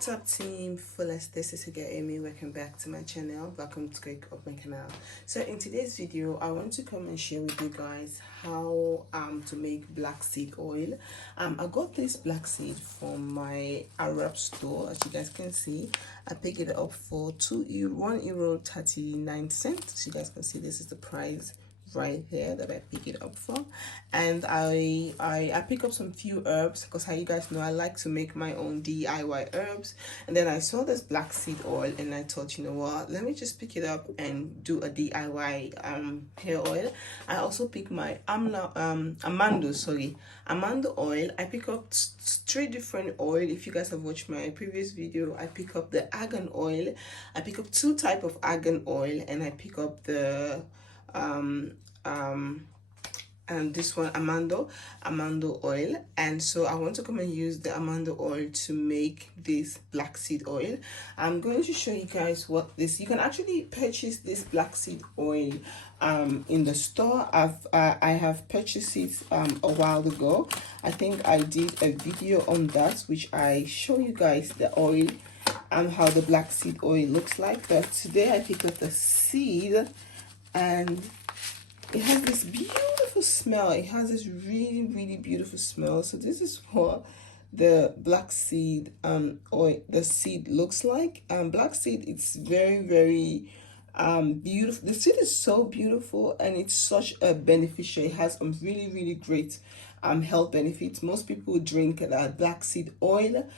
What's up, team Fullest? This is again Amy. Welcome back to my channel. Welcome to click of my canal. So in today's video, I want to come and share with you guys how to make black seed oil. I got this black seed from my Arab store. As you guys can see, I picked it up for €1.39. So you guys can see this is the price right there that I pick it up for. And I pick up some few herbs because, how you guys know, I like to make my own DIY herbs. And then I saw this black seed oil and I thought, you know what, let me just pick it up and do a DIY hair oil. I also pick my amando oil. I pick up 3 different oil. If you guys have watched my previous video, I pick up the argan oil, I pick up 2 type of argan oil, and I pick up the and this one amando oil. And so I want to come and use the amando oil to make this black seed oil. I'm going to show you guys what this, you can actually purchase this black seed oil in the store. I have purchased it a while ago. I think I did a video on that, which I show you guys the oil and how the black seed oil looks like. But today I picked up the seed, and it has this beautiful smell. It has this really beautiful smell. So this is what the black seed oil, the seed looks like. Black seed, it's very beautiful. The seed is so beautiful, and it's such a beneficial. It has some really great health benefits. Most people drink black seed oil.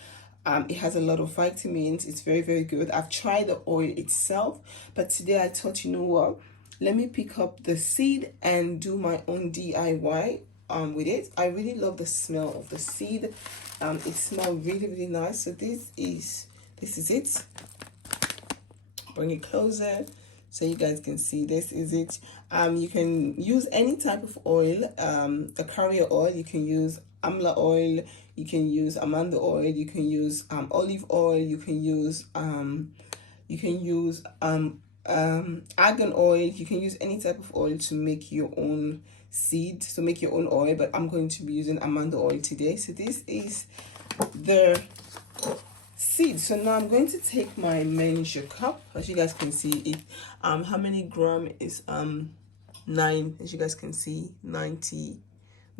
It has a lot of vitamins. It's very good. I've tried the oil itself, but today I thought, you know what, let me pick up the seed and do my own DIY with it. I really love the smell of the seed. It smells really nice. So this is it. Bring it closer so you guys can see. This is it. You can use any type of oil, a carrier oil. You can use amla oil, you can use amanda oil, you can use olive oil, you can use argan oil. You can use any type of oil to make your own seed, to make your own oil, but I'm going to be using amanda oil today. So this is the seed. So now I'm going to take my measure cup. As you guys can see, it how many gram is 9, as you guys can see, 90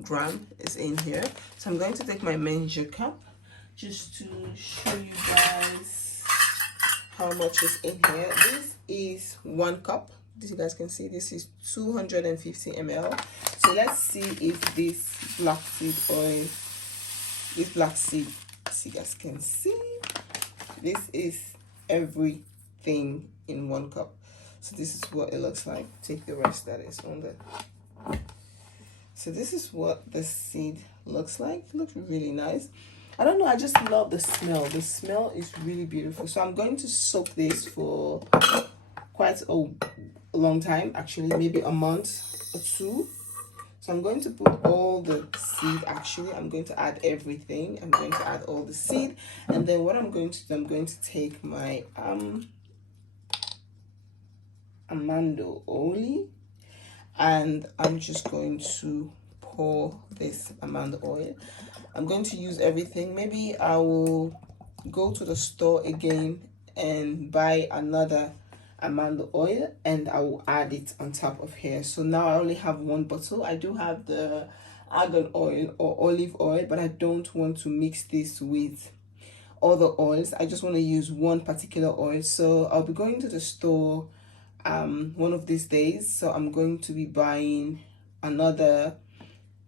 gram is in here. So I'm going to take my measure cup just to show you guys how much is in here. This is 1 cup. As you guys can see, this is 250 ml. So let's see if this black seed oil, as you guys can see, this is everything in 1 cup. So this is what it looks like. Take the rest that is on the. So this is what the seed looks like. It looks really nice. I don't know, I just love the smell. The smell is really beautiful. So I'm going to soak this for quite a long time, actually, maybe a month or 2. So I'm going to put all the seed, actually. I'm going to add everything. I'm going to add all the seed. And then what I'm going to do, I'm going to take my amando oil, and I'm just going to pour this amanda oil. I'm going to use everything. Maybe I will go to the store again and buy another amanda oil, and I will add it on top of here. So now I only have 1 bottle. I do have the argan oil or olive oil, but I don't want to mix this with other oils. I just want to use one particular oil. So I'll be going to the store one of these days. So I'm going to be buying another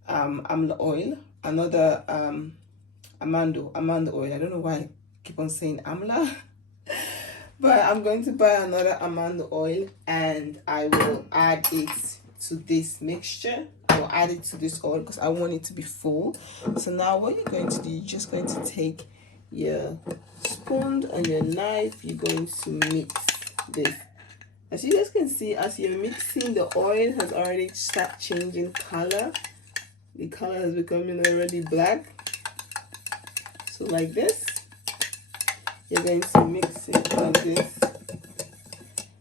amla oil, another amanda oil. I don't know why I keep on saying amla. But I'm going to buy another amanda oil, and I will add it to this mixture. I will add it to this oil because I want it to be full. So now what you're going to do, you're just going to take your spoon and your knife. You're going to mix this. As you guys can see, as you're mixing, the oil has already started changing color. The color is becoming already black. So like this. You're going to mix it like this.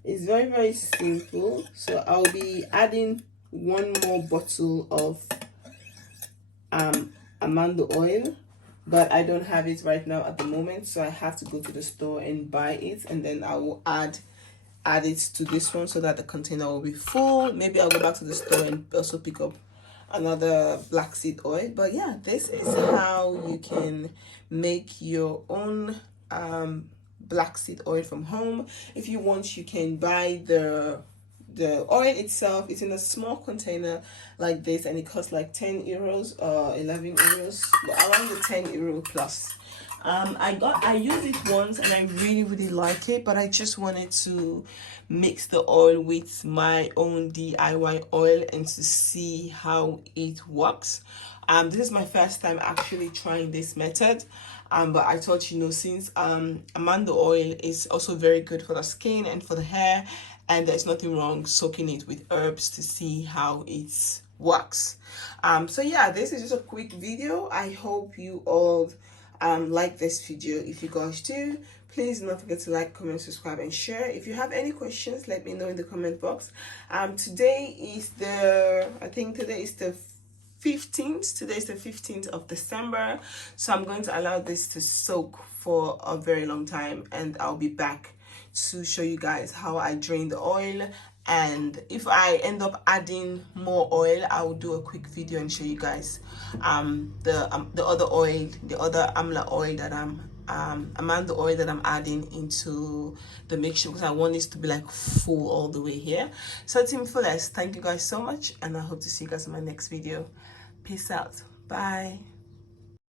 It's very simple. So I'll be adding 1 more bottle of amanda oil but I don't have it right now at the moment, so I have to go to the store and buy it, and then I will add it to this one so that the container will be full. Maybe I'll go back to the store and also pick up another black seed oil. But yeah, this is how you can make your own black seed oil from home. If you want, you can buy the oil itself. It's in a small container like this, and it costs like 10 euros or 11 euros, around the 10 euro plus. I used it once and I really like it, but I just wanted to mix the oil with my own DIY oil and to see how it works. This is my first time actually trying this method, but I thought, you know, since amando oil is also very good for the skin and for the hair, and there's nothing wrong soaking it with herbs to see how it works. So yeah, this is just a quick video. I hope you all like this video. If you guys do, please do not forget to like, comment, subscribe, and share. If you have any questions, let me know in the comment box. Today is the 15th. Today is the 15th of December, so I'm going to allow this to soak for a very long time, and I'll be back to show you guys how I drain the oil. And if I end up adding more oil, I will do a quick video and show you guys the other oil, the other amla oil that amanda oil that I'm adding into the mixture, because I want this to be like full all the way here. So Team Fullest, thank you guys so much, and I hope to see you guys in my next video. Peace out. Bye.